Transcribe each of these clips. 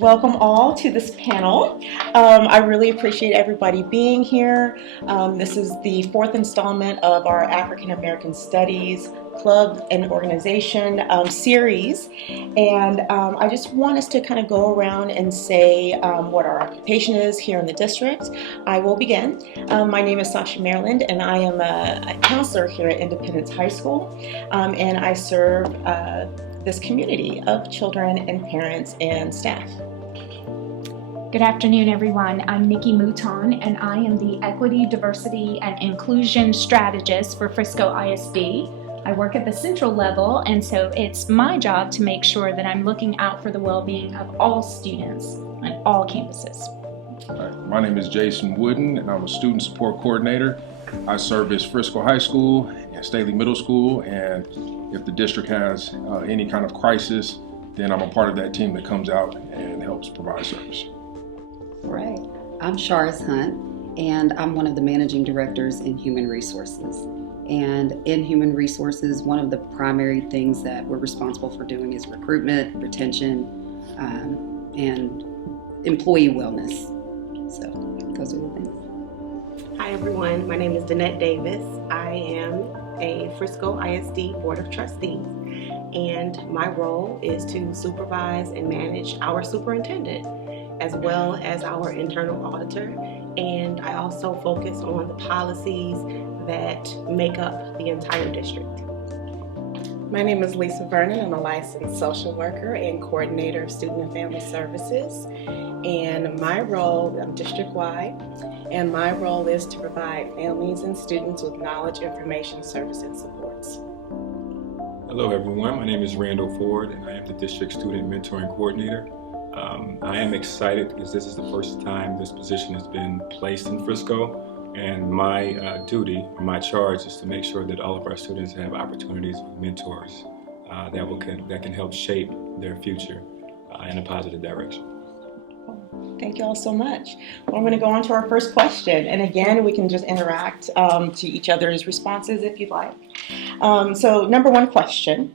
Welcome all to this panel. I really appreciate everybody being here. This is the fourth installment of our African American Studies Club and Organization series. And I just want us to kind of go around and say what our occupation is here in the district. I will begin. My name is Sasha Maryland, and I am a counselor here at Independence High School. And I serve this community of children and parents and staff. Good afternoon, everyone. I'm Nikki Mouton, and I am the Equity, Diversity, and Inclusion Strategist for Frisco ISD. I work at the central level, and so it's my job to make sure that I'm looking out for the well-being of all students on all campuses. Hi, my name is Jason Wooden, and I'm a Student Support Coordinator. I service Frisco High School and Staley Middle School, and if the district has any kind of crisis, then I'm a part of that team that comes out and helps provide service. Right. I'm Charis Hunt, and I'm one of the managing directors in Human Resources. And in Human Resources, one of the primary things that we're responsible for doing is recruitment, retention, and employee wellness. So those are the things. Hi everyone, my name is Danette Davis. I am a Frisco ISD Board of Trustees, and my role is to supervise and manage our superintendent as well as our internal auditor, and I also focus on the policies that make up the entire district. My name is Lisa Vernon. I'm a licensed social worker and coordinator of student and family services, and my role, I'm district-wide, and my role is to provide families and students with knowledge, information, service, and supports. Hello everyone, my name is Randall Ford, and I am the district student mentoring coordinator. I am excited because this is the first time this position has been placed in Frisco, and my duty, my charge is to make sure that all of our students have opportunities with mentors that can help shape their future in a positive direction. Thank you all so much. Well, I'm going to go on to our first question. And again, we can just interact to each other's responses if you'd like. So number one question,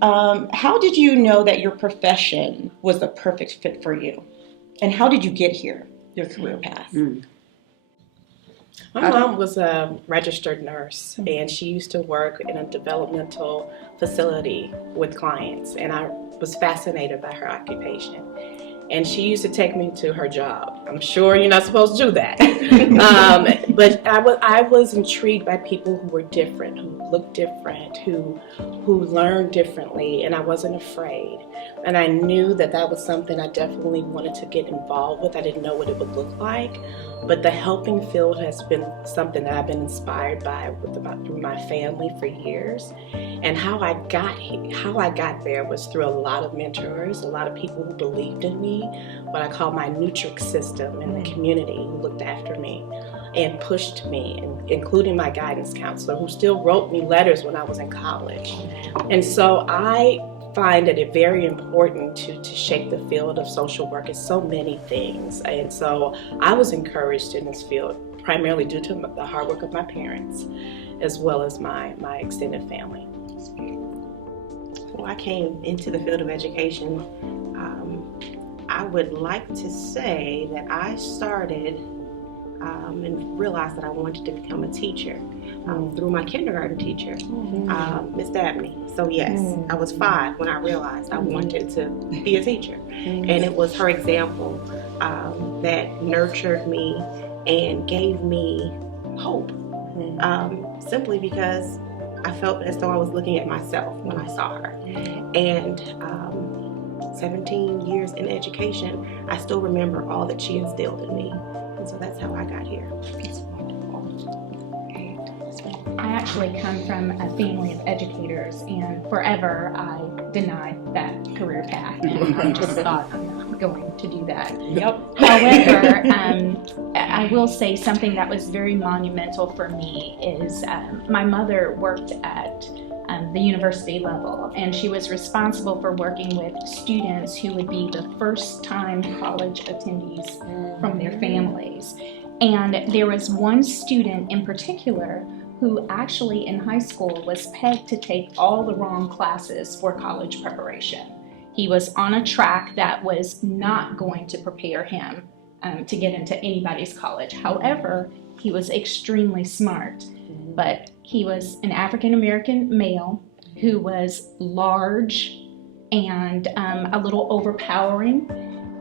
how did you know that your profession was the perfect fit for you? And how did you get here, your career path? My mom was a registered nurse, and she used to work in a developmental facility with clients, and I was fascinated by her occupation. And she used to take me to her job. I'm sure you're not supposed to do that. But I was intrigued by people who were different, who looked different, who learned differently, and I wasn't afraid. And I knew that that was something I definitely wanted to get involved with. I didn't know what it would look like, but the helping field has been something that I've been inspired by through my family for years. And how I got there was through a lot of mentors, a lot of people who believed in me, what I call my Nutrix system in the community, who looked after me and pushed me, including my guidance counselor, who still wrote me letters when I was in college. And so I find that it's very important to shape the field of social work. It's so many things. And so I was encouraged in this field primarily due to the hard work of my parents, as well as my extended family. So I came into the field of education. I would like to say that I started and realized that I wanted to become a teacher through my kindergarten teacher, Miss Dabney. So yes, I was 5 when I realized I wanted to be a teacher. And it was her example that nurtured me and gave me hope, simply because I felt as though I was looking at myself when I saw her. And 17 years in education, I still remember all that she instilled in me. And so that's how I got here. That's wonderful. Great. I actually come from a family of educators, and forever I denied that career path, and I just thought I'm not going to do that. Yep. However, I will say something that was very monumental for me is my mother worked at the university level, and she was responsible for working with students who would be the first-time college attendees from their families. And there was one student in particular who actually in high school was pegged to take all the wrong classes for college preparation. He was on a track that was not going to prepare him to get into anybody's college. However, he was extremely smart, but he was an African American male who was large and a little overpowering.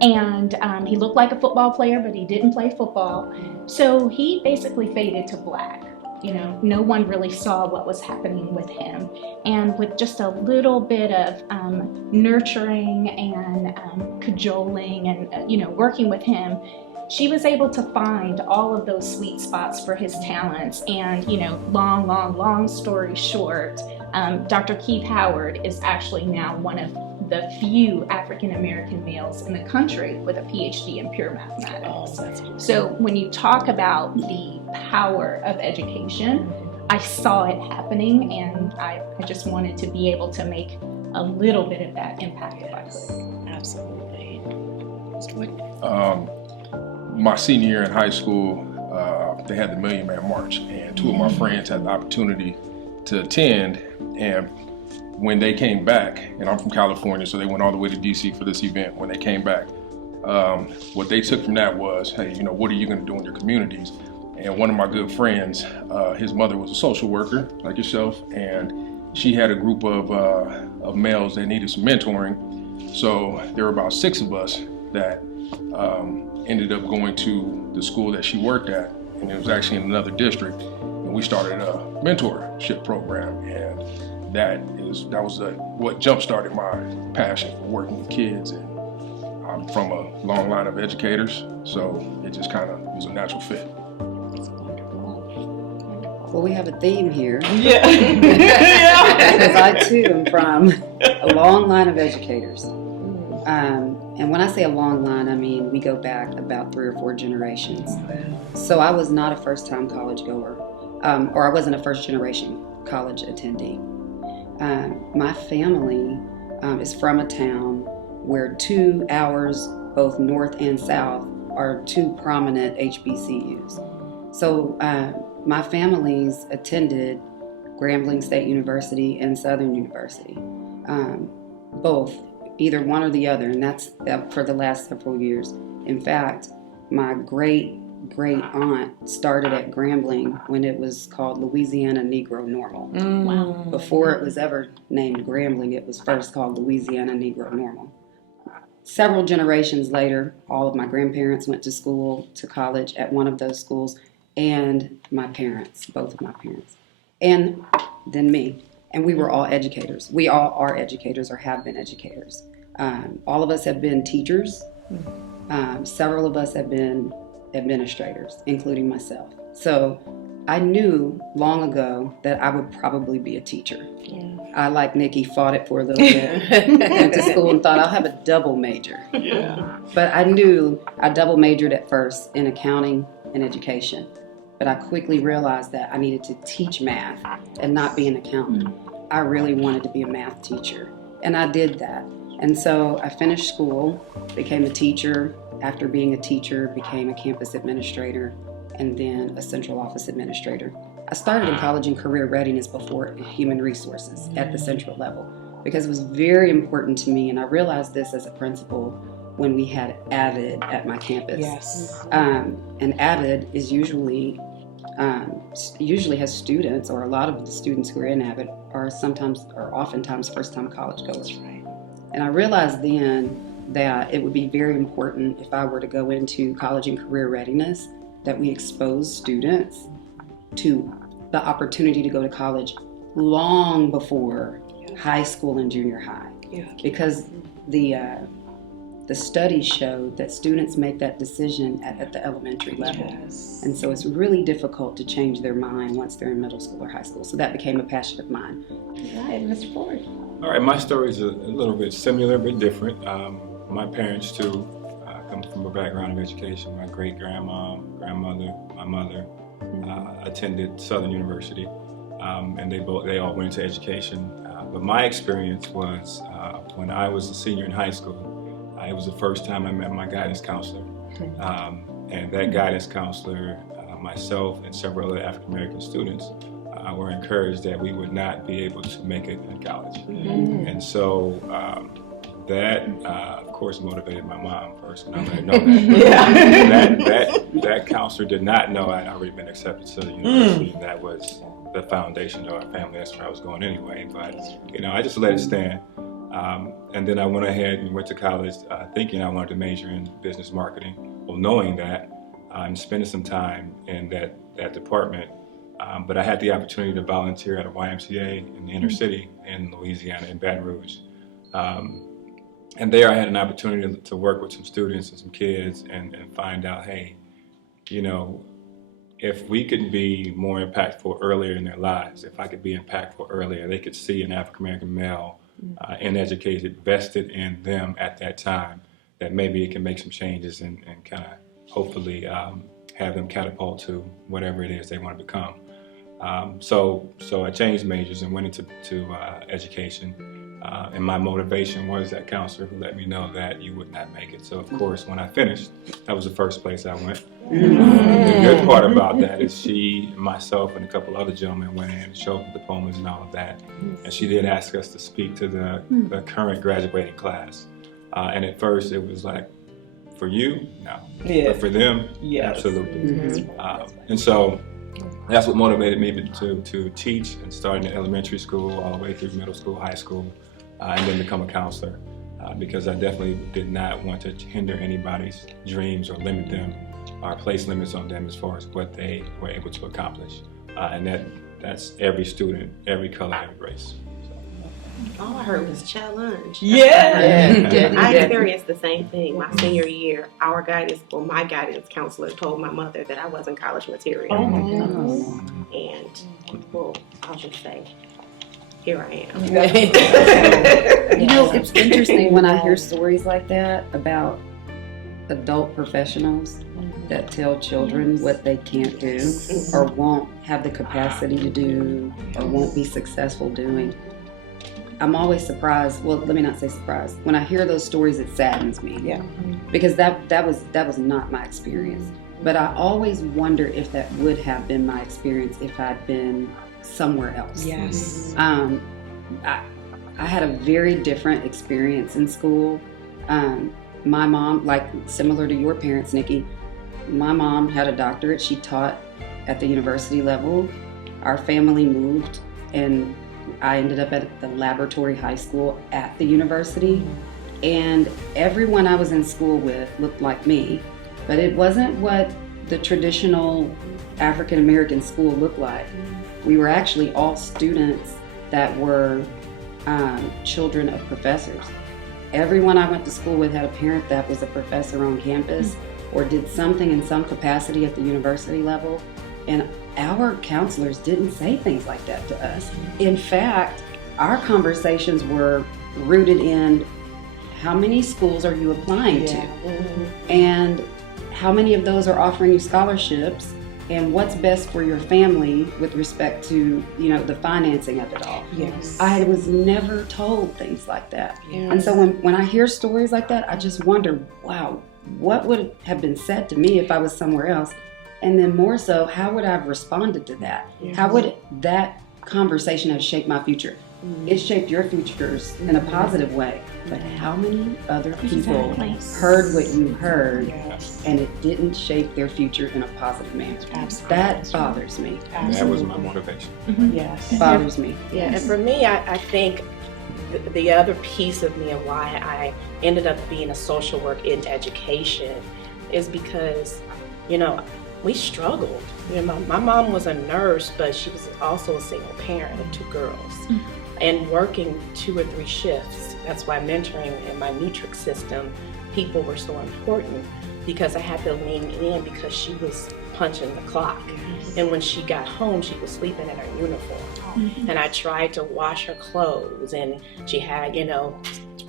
And he looked like a football player, but he didn't play football. So he basically faded to black. You know, no one really saw what was happening with him. And with just a little bit of nurturing and cajoling and, working with him, she was able to find all of those sweet spots for his talents. And, long story short, Dr. Keith Howard is actually now one of the few African American males in the country with a PhD in pure mathematics. Oh, that's cool. So when you talk about the power of education, I saw it happening, and I just wanted to be able to make a little bit of that impact if I could. Absolutely. Mr. Wood? My senior year in high school, they had the Million Man March, and two of my friends had the opportunity to attend. And when they came back, and I'm from California, so they went all the way to DC for this event. When they came back, what they took from that was, hey, what are you going to do in your communities? And one of my good friends, his mother was a social worker like yourself, and she had a group of males that needed some mentoring. So there were about 6 of us that ended up going to the school that she worked at, and it was actually in another district. And we started a mentorship program, and that was what jump-started my passion for working with kids. And I'm from a long line of educators, so it just kind of was a natural fit. Well, we have a theme here. Yeah. Because I too am from a long line of educators. And when I say a long line, I mean we go back about 3 or 4 generations. So I was not a first-time college goer, or I wasn't a first-generation college attendee. My family is from a town where 2 hours, both north and south, are 2 prominent HBCUs. So my families attended Grambling State University and Southern University, both, either one or the other, and that's for the last several years. In fact, my great aunt started at Grambling when it was called Louisiana Negro Normal. Wow. Before it was ever named Grambling, it was first called Louisiana Negro Normal. Several generations later, all of my grandparents went to college at one of those schools, and my parents, both of my parents, and then me. And we were all educators. We all are educators or have been educators. All of us have been teachers. Several of us have been administrators, including myself. So I knew long ago that I would probably be a teacher. Yeah. I, like Nikki, fought it for a little bit. Went to school and thought I'll have a double major. Yeah. But I knew I double majored at first in accounting and education. But I quickly realized that I needed to teach math and not be an accountant. I really wanted to be a math teacher, and I did that. And so I finished school, became a teacher. After being a teacher, became a campus administrator, and then a central office administrator. I started in college and career readiness before human resources at the central level because it was very important to me, and I realized this as a principal when we had AVID at my campus. Yes. And AVID is usually has students, or a lot of the students who are in AVID are oftentimes first-time college goers. Right. And I realized then that it would be very important if I were to go into college and career readiness that we expose students to the opportunity to go to college long before high school and junior high. Yeah. Because the studies show that students make that decision at the elementary level. Yes. And so it's really difficult to change their mind once they're in middle school or high school. So that became a passion of mine. Right, Mr. Ford. All right, my story is a little bit similar but different. My parents too come from a background of education. My great-grandma, grandmother, my mother attended Southern University, and they all went into education. But my experience was when I was a senior in high school. It was the first time I met my guidance counselor, and that guidance counselor, myself and several other African American students, were encouraged that we would not be able to make it in college. And so That, of course, motivated my mom first, and I'm going to know that. That counselor did not know I'd already been accepted to the university. That was the foundation of our family. That's where I was going anyway. But, I just let it stand. And then I went ahead and went to college thinking I wanted to major in business marketing. Well, knowing that, I'm spending some time in that department. But I had the opportunity to volunteer at a YMCA in the inner city in Louisiana, in Baton Rouge. And there I had an opportunity to work with some students and some kids and find out, hey, if we could be more impactful earlier in their lives, if I could be impactful earlier, they could see an African-American male and educated, vested in them at that time, that maybe it can make some changes and kind of hopefully have them catapult to whatever it is they want to become. So I changed majors and went into education. And my motivation was that counselor who let me know that you would not make it. So of course, when I finished, that was the first place I went. The good part about that is she, myself, and a couple other gentlemen went in and showed the diplomas and all of that. And she did ask us to speak to the current graduating class. And at first it was like, for you? No. But for them? Yes. Absolutely. And so that's what motivated me to teach, and starting in elementary school all the way through middle school, high school, and then become a counselor, because I definitely did not want to hinder anybody's dreams or limit them or place limits on them as far as what they were able to accomplish. And that's every student, every color, every race. All I heard was challenge. Yeah. I experienced the same thing my senior year. My guidance counselor told my mother that I wasn't college material. Oh my goodness. And, well, I'll just say, here I am. It's interesting when I hear stories like that about adult professionals that tell children what they can't do or won't have the capacity to do or won't be successful doing. I'm always surprised. Well, let me not say surprised. When I hear those stories, it saddens me. Yeah. Because that was not my experience. But I always wonder if that would have been my experience if I'd been somewhere else. Yes. I had a very different experience in school. My mom, like similar to your parents, Nikki, my mom had a doctorate. She taught at the university level. Our family moved, and I ended up at the laboratory high school at the university. And everyone I was in school with looked like me, but it wasn't what the traditional African American school looked like. We were actually all students that were children of professors. Everyone I went to school with had a parent that was a professor on campus or did something in some capacity at the university level. And our counselors didn't say things like that to us. In fact, our conversations were rooted in how many schools are you applying to? And how many of those are offering you scholarships? And what's best for your family with respect to, the financing of it all? Yes. I was never told things like that. Yeah. And so when I hear stories like that, I just wonder, wow, what would have been said to me if I was somewhere else? And then more so, how would I have responded to that? Yes. How would that conversation have shaped my future? It shaped your futures in a positive way. But how many other people heard what you heard and it didn't shape their future in a positive manner? Absolutely. That bothers me. That was my motivation. Yes. Bothers me. Yeah, and for me, I think the other piece of me and why I ended up being a social work in education is because, we struggled. My mom was a nurse, but she was also a single parent of 2 girls and working 2 or 3 shifts. That's why mentoring in my Nutrix system, people were so important, because I had to lean in because she was punching the clock. And when she got home, she was sleeping in her uniform. And I tried to wash her clothes, and she had,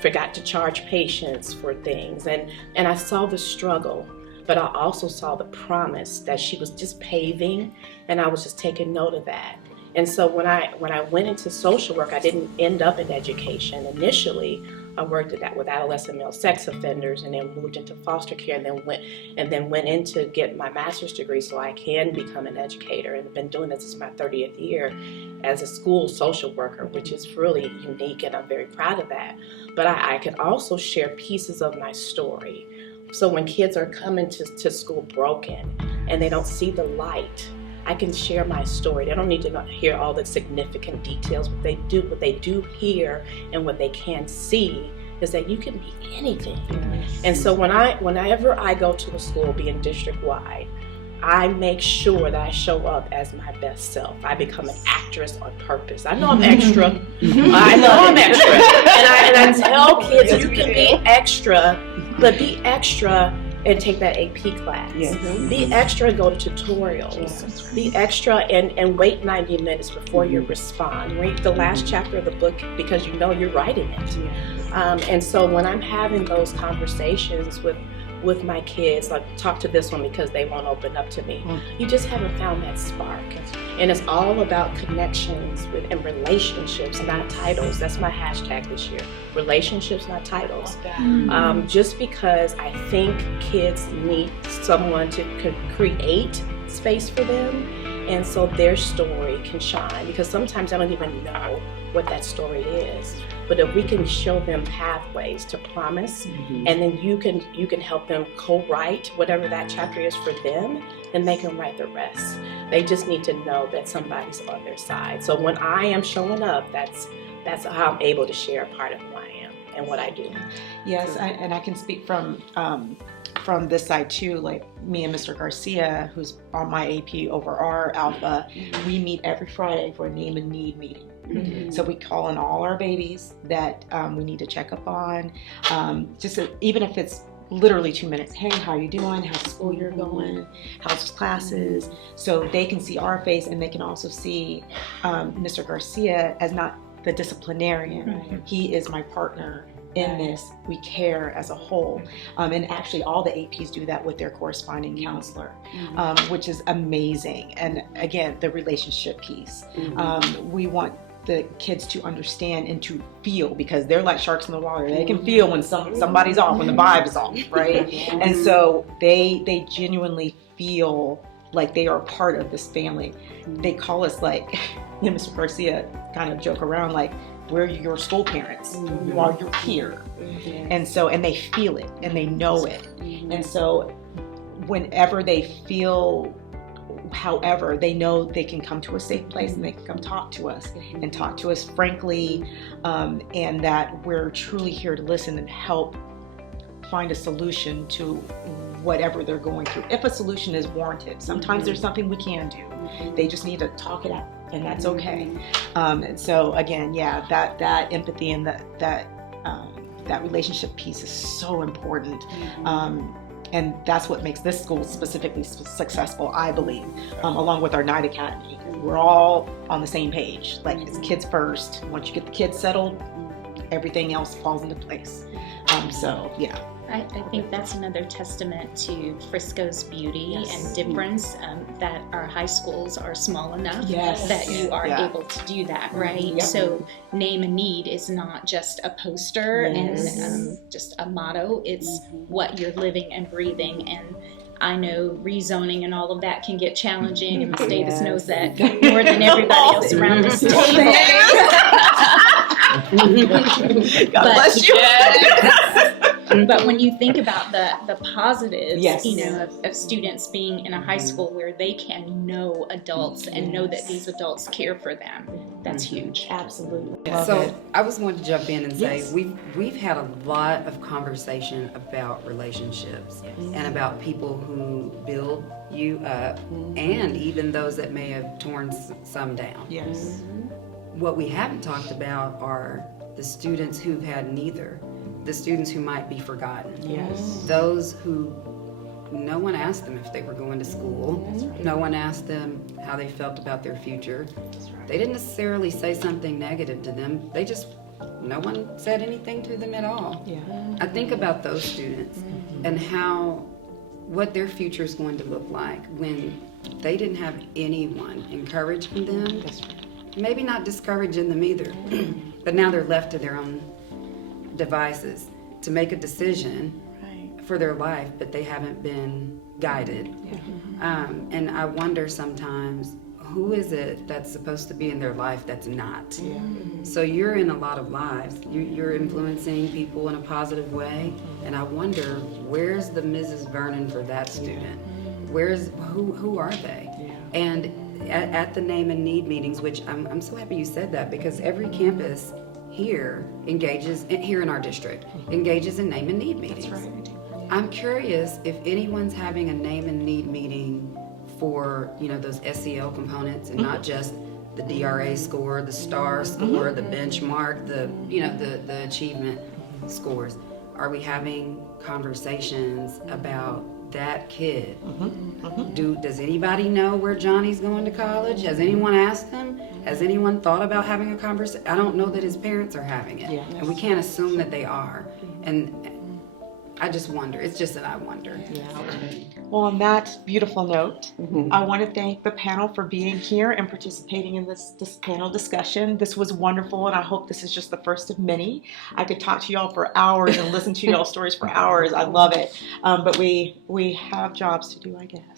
forgot to charge patients for things. And I saw the struggle, but I also saw the promise that she was just paving, and I was just taking note of that. And so when I went into social work, I didn't end up in education initially. I worked at that with adolescent male sex offenders, and then moved into foster care, and then went in to get my master's degree so I can become an educator. And I've been doing this my 30th year as a school social worker, which is really unique, and I'm very proud of that. But I can also share pieces of my story. So when kids are coming to school broken and they don't see the light, I can share my story. They don't need to hear all the significant details. What they do hear and what they can see is that you can be anything. Yes. And so whenever I go to a school, being district-wide, I make sure that I show up as my best self. I become an actress on purpose. I know I'm extra. I know I'm extra. And I tell kids, you can be extra, but be extra and take that AP class. Yes. Be extra and go to tutorials. Yes. Be extra and wait 90 minutes before you respond. Read the last chapter of the book because you know you're writing it. And so when I'm having those conversations with my kids, like talk to this one because they won't open up to me. You just haven't found that spark. And it's all about connections and relationships, not titles. That's my hashtag this year. Relationships, not titles. Just because I think kids need someone to create space for them, and so their story can shine, because sometimes I don't even know what that story is. But if we can show them pathways to promise, and then you can help them co-write whatever that chapter is for them, then they can write the rest. They just need to know that somebody's on their side. So when I am showing up, that's how I'm able to share a part of who I am and what I do. Yes, and I can speak from this side too. Like me and Mr. Garcia, who's on my AP over our Alpha, we meet every Friday for a name and need meeting. So we call in all our babies that we need to check up on, even if it's literally 2 minutes. Hey, how you doing? How's school year going? How's classes? So they can see our face, and they can also see Mr. Garcia as not the disciplinarian. He is my partner in this. We care as a whole, and actually all the APs do that with their corresponding counselor, which is amazing. And again, the relationship piece, we want the kids to understand and to feel, because they're like sharks in the water. They can feel when somebody's off, when the vibe is off, right? And so they genuinely feel like they are a part of this family. They call us, like, Mr. Garcia kind of joke around, like, we're your school parents while you're here. And so, and they feel it and they know it. And so whenever they feel, however, they know they can come to a safe place and they can come talk to us and talk to us frankly, and that we're truly here to listen and help find a solution to whatever they're going through, if a solution is warranted. Sometimes there's something we can do. They just need to talk it out, and that's okay. And so again, yeah, that empathy and that relationship piece is so important. And that's what makes this school specifically successful, I believe, along with our Night Academy. We're all on the same page. Like, it's kids first. Once you get the kids settled, everything else falls into place. So, yeah. I think that's another testament to Frisco's beauty and difference, that our high schools are small enough that you are able to do that, right? So name a need is not just a poster and just a motto. It's what you're living and breathing. And I know rezoning and all of that can get challenging, and Ms. Davis knows that more than everybody else around this table. God bless you. But when you think about the positives, you know, of students being in a high school where they can know adults and know that these adults care for them, that's huge. Absolutely. So I was going to jump in and say we've had a lot of conversation about relationships and about people who build you up, and even those that may have torn some down. Yes. What we haven't talked about are the students who've had neither. The students who might be forgotten. Yes. Those who no one asked them if they were going to school. No one asked them how they felt about their future. They didn't necessarily say something negative to them. No one said anything to them at all. Yeah. I think about those students and what their future is going to look like when they didn't have anyone encouraging them. That's right. Maybe not discouraging them either, but now they're left to their own devices to make a decision Right. for their life, but they haven't been guided. And I wonder sometimes, who is it that's supposed to be in their life that's not? So you're in a lot of lives. You're influencing people in a positive way, and I wonder, where's the Mrs. Vernon for that student? Who are they? And at the name and need meetings, which I'm so happy you said that, because every campus here engages, here in our district, engages in name and need meetings. That's right. I'm curious if anyone's having a name and need meeting for, those SEL components and not just the DRA score, the STAR score, the benchmark, the achievement scores. Are we having conversations about that kid? Does anybody know where Johnny's going to college? Has anyone asked him? Has anyone thought about having a conversation? I don't know that his parents are having it, and we can't assume that they are. And I just wonder. It's just that I wonder. Well, on that beautiful note, I want to thank the panel for being here and participating in this panel discussion. This was wonderful, and I hope this is just the first of many. I could talk to y'all for hours and listen to y'all stories for hours. I love it. But we have jobs to do, I guess.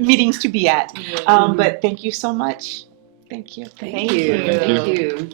Meetings to be at. But thank you so much. Thank you. Thank you.